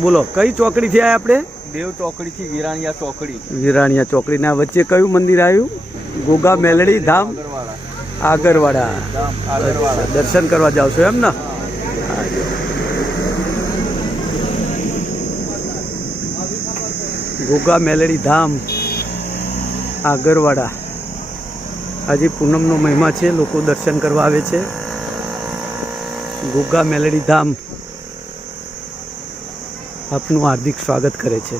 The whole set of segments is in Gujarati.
બોલો કઈ ચોકડીથી આવ્યા આપણે? દેવ ચોકડીથી વિરાણિયા ચોકડી. વિરાણિયા ચોકડીના વચ્ચે કયું મંદિર આવ્યું? ગોગા મેલડી ધામ આગરવાડા. દર્શન કરવા જાવ છો એમ ને? ગોગા મેલડી ધામ આગરવાડા. આજે પૂનમનો મહિમા છે, લોકો દર્શન કરવા આવે છે. ગોગા મેલડી ધામ આપનું હાર્દિક સ્વાગત કરે છે.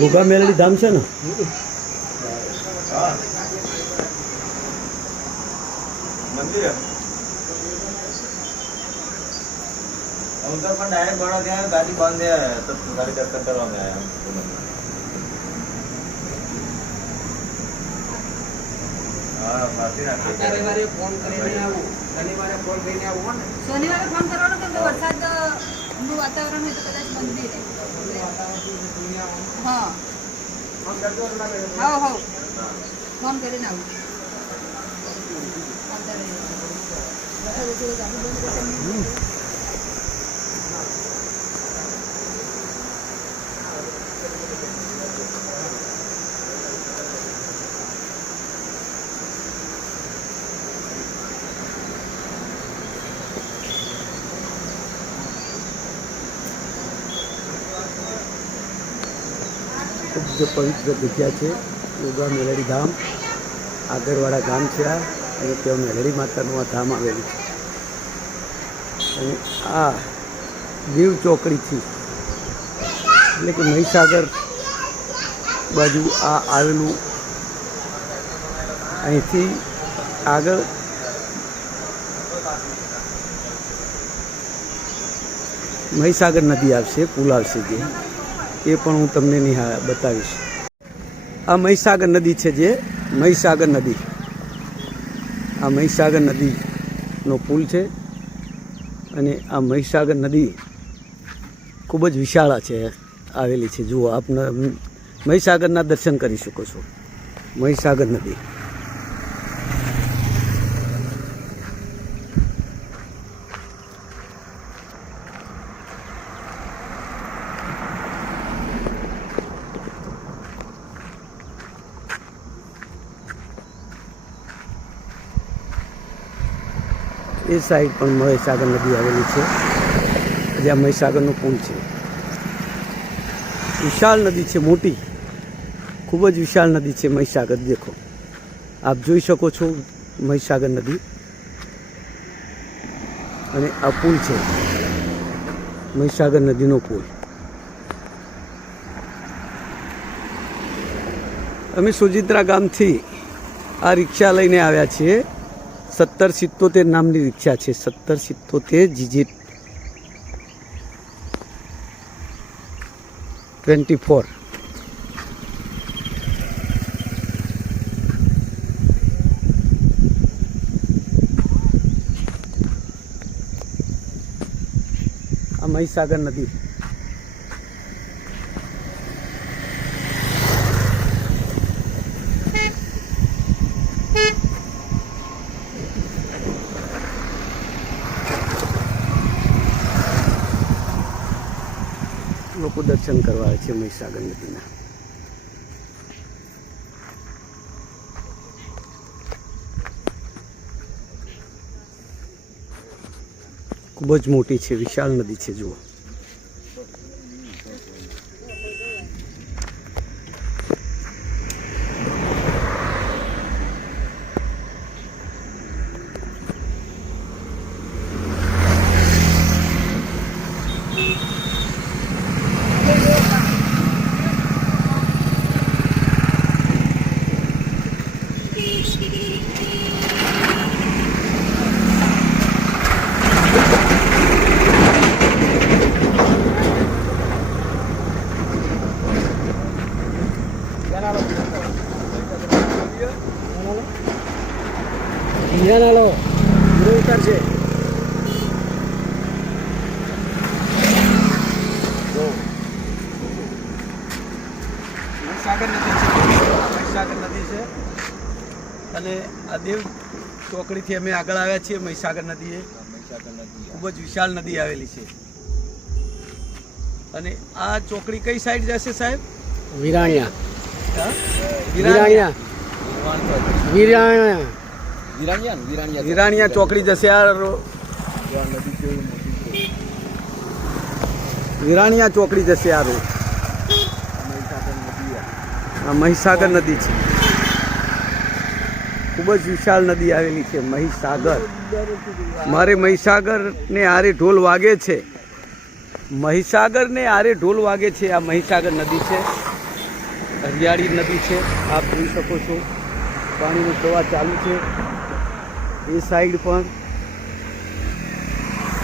ગોગા મેલડી ધામ છે ને? મંદિર उधर पर डायरेक्ट बड़ा गया गाड़ी बंद है तो गाड़ी दर्शन करवा में आया શનિવારે ફોન કરીને આવું. શનિવારે ફોન કરીને આવું ને. શનિવારે ફોન કરવાનો કેમ કે વરસાદનું વાતાવરણ હોય તો કદાચ મંદિર હા હા ફોન કરીને આવું. ખૂબ જ પવિત્ર જગ્યા છે ગોગા મેલડી ધામ. આગરવાડા ગામ છે આ, અને ત્યાં મેલડી માતાનું આ ધામ આવેલું છે. અને આ દેવ ચોકડીથી એટલે કે મહીસાગર બાજુ આ આવેલું. અહીંથી આગળ મહીસાગર નદી આવશે, પુલ આવશે જે, એ પણ હું તમને બતાવીશ. આ મહીસાગર નદી છે, જે મહીસાગર નદી, આ મહીસાગર નદીનો પુલ છે. અને આ મહીસાગર નદી ખૂબ જ વિશાળ છે, આવેલી છે. જુઓ, આપને મહીસાગરના દર્શન કરી શકો છો. મહીસાગર નદી એ સાઈડ પણ મહીસાગર નદી આવેલી છે, જ્યાં મહીસાગરનો પુલ છે. વિશાળ નદી છે, મોટી, ખૂબ જ વિશાળ નદી છે મહીસાગર. દેખો, આપ જોઈ શકો છો મહીસાગર નદી. અને આ પુલ છે, મહીસાગર નદીનો પુલ. અમે સોજિત્રા ગામથી આ રિક્ષા લઈને આવ્યા છીએ. 1777 નામની રિક્ષા છે, 1777 GZ 24. આ મહીસાગર નદી. લોકો દર્શન કરવા આવે છે મહીસાગર નદીના. ખૂબ જ મોટી છે, વિશાળ નદી છે. જુઓ, ઉતરશે. મહીસાગર નદી છે, મહીસાગર નદી છે. અને આ દેવ ચોકડીથી અમે આગળ આવ્યા છીએ મહીસાગર નદીએ. ખૂબ જ વિશાળ નદી આવેલી છે. અને આ ચોકડી કઈ સાઈડ જશે સાહેબ? વિરાણિયા. હા? વિરાણિયા. વિરાણિયા. વિરાણિયા ચોકડી જશે. આ વિરાણિયા ચોકડી જશે આ રોડ. આ મહીસાગર નદી છે. ખૂબ જ વિશાળ નદી આવેલી છે મહીસાગર. મારે મહીસાગર ને આરે ઢોલ વાગે છે. મહીસાગર ને આરે ઢોલ વાગે છે. આ મહીસાગર નદી છે, હરિયાળી નદી છે. આપ જોઈ શકો છો પાણીનો પ્રવાહ ચાલુ છે. એ સાઈડ પણ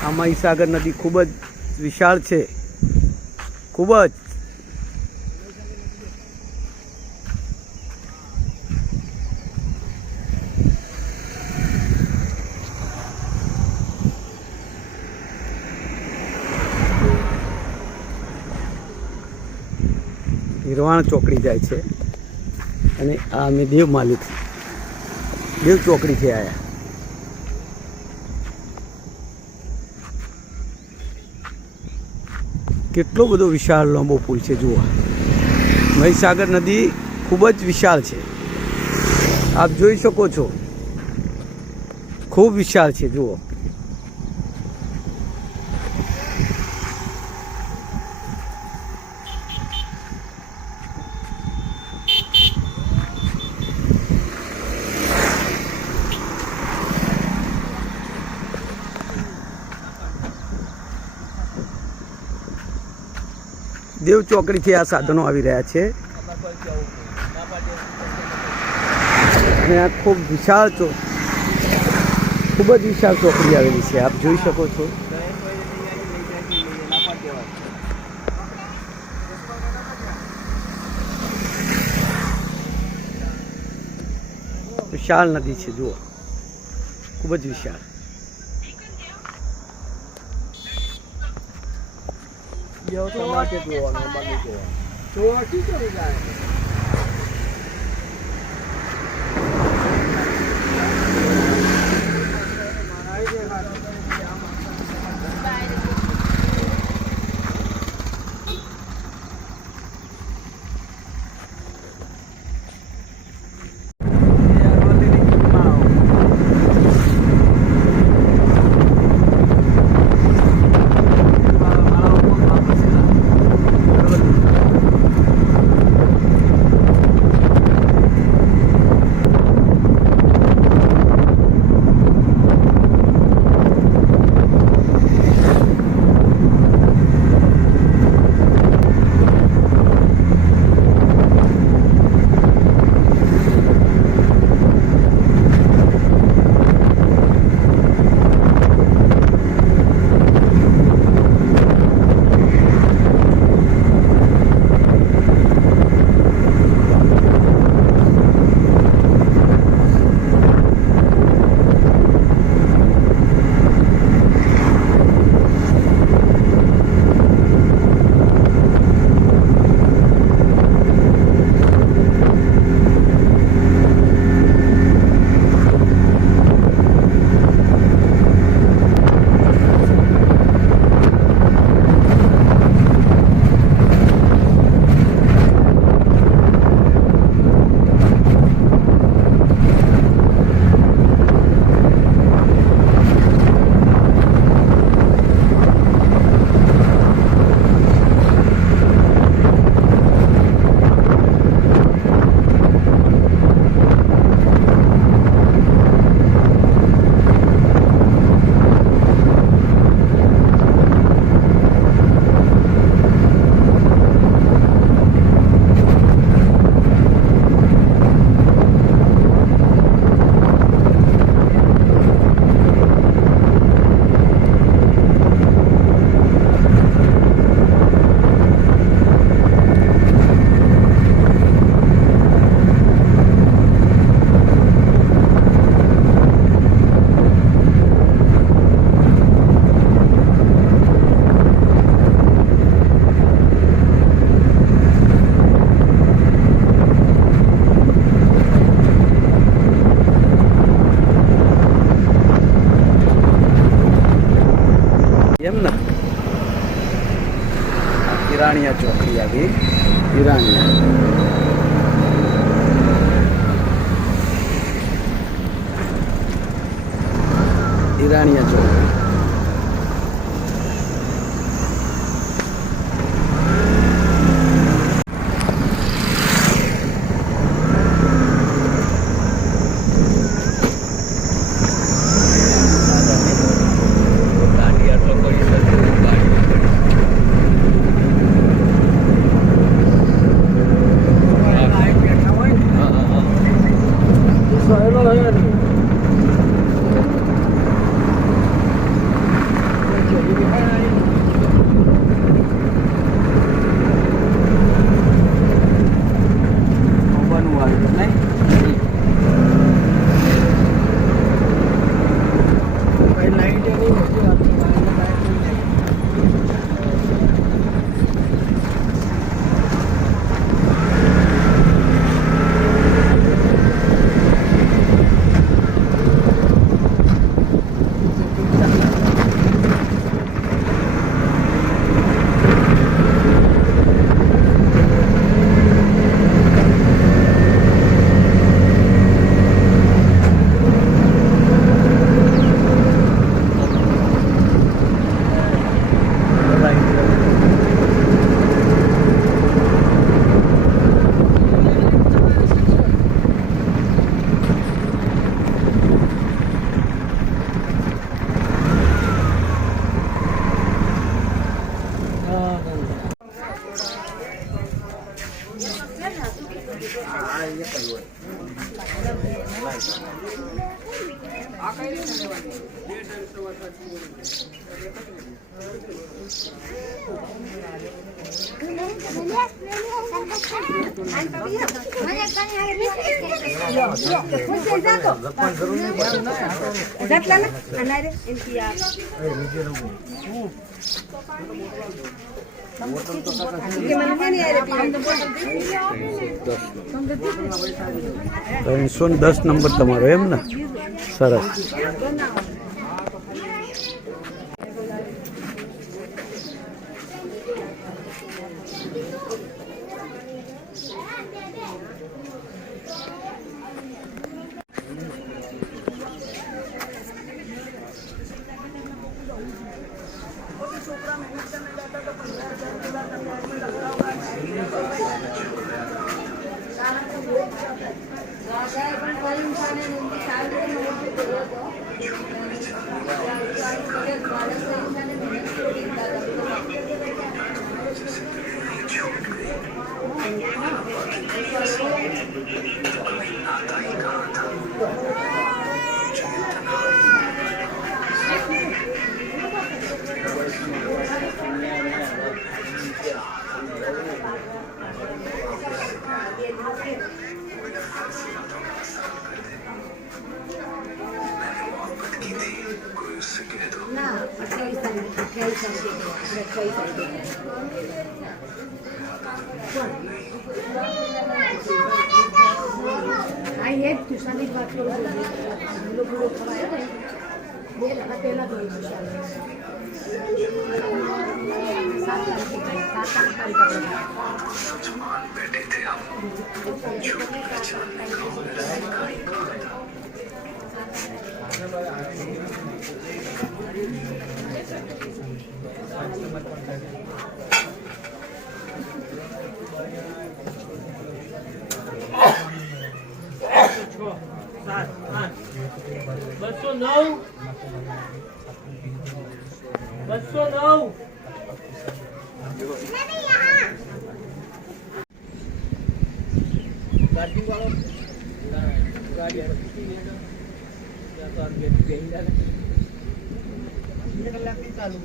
આ મહીસાગર નદી ખૂબ જ વિશાળ છે. ખૂબ જ નિર્વાણ ચોકડી જાય છે. અને આ અમે દેવ માલિક દેવ ચોકડીથી આવ્યા. કેટલો બધો વિશાળ લાંબો પુલ છે. જુઓ, મહીસાગર નદી ખૂબ જ વિશાળ છે. આપ જોઈ શકો છો, ખૂબ વિશાળ છે. જુઓ, દેવ ચોકડીથી આ સાધનો આવી રહ્યા છે. અને આ ખૂબ વિશાળ ખૂબ જ વિશાળ ચોકડી આવેલી છે. આપ જોઈ શકો છો. વિશાળ નદી છે. જુઓ, ખૂબ જ વિશાળ. એમ ને ઈરાણીયા ચોકડી આવી ઈરાણીયા ચોકડી ત્રણસો 10 નંબર તમારો એમ ને સરસ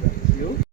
ગાડી